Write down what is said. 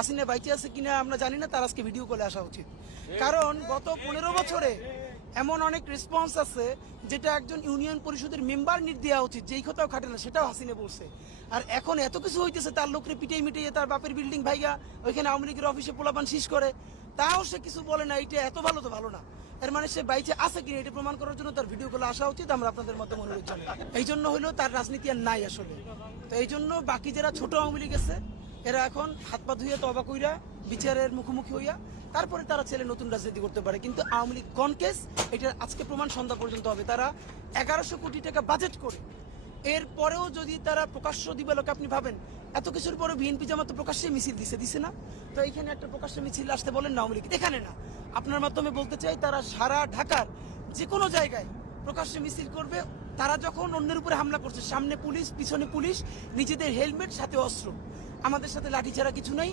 হাসিনা বাইচে আছে কিনা আমরা জানি না, তার আজকে ভিডিও কলে আসা উচিত। কারণ গত 15 বছরে এমন অনেক রেসপন্স আছে যেটা একজন ইউনিয়ন পরিষদের মেম্বার দেওয়া উচিত, যেই কথাও খাটে না সেটাও হাসিনা বলছে। আর এখন এত কিছু হইতেছে, তার লোকরে পিটাই মিটিয়ে তার বাপের বিল্ডিং ভাইগা ওইখানে আওয়ামী লীগের অফিসে পোলাপান শীষ করে, তাও সে কিছু বলে না। এটা এত ভালো তো ভালো না, এর মানে সে বাইচে আছে কিনা এটা প্রমাণ করার জন্য তার ভিডিও কলে আসা উচিত। আমরা আপনাদের মতো অনুরোধ জানাই। এই জন্য হইলো তার রাজনীতি আর নাই আসলে। তো এই জন্য বাকি যারা ছোট আওয়ামী লীগ আছে এরা এখন হাত পা ধুইয়া তবা কইরা বিচারের মুখোমুখি হইয়া তারপরে তারা ছেলে নতুন রাজনীতি করতে পারে। কিন্তু আওয়ামী লীগ কনকেস এটা আজকে প্রমাণ সন্ধ্যা পর্যন্ত হবে। তারা 1100 কোটি টাকা বাজেট করে এরপরেও যদি তারা প্রকাশ্য দিবে, লোক আপনি ভাবেন এত কিছুর পরে বিএনপি জামাত প্রকাশ্যে মিছিল দিছে না? তো এইখানে একটা প্রকাশ্য মিছিল আসতে বলেন না আওয়ামী লীগ, এখানে না। আপনার মাধ্যমে বলতে চাই, তারা সারা ঢাকার যে কোনো জায়গায় প্রকাশ্যে মিছিল করবে। তারা যখন অন্যের উপরে হামলা করছে, সামনে পুলিশ পিছনে পুলিশ, নিজেদের হেলমেট সাথে অস্ত্র, আমাদের সাথে লাঠি ছাড়া কিছু নাই।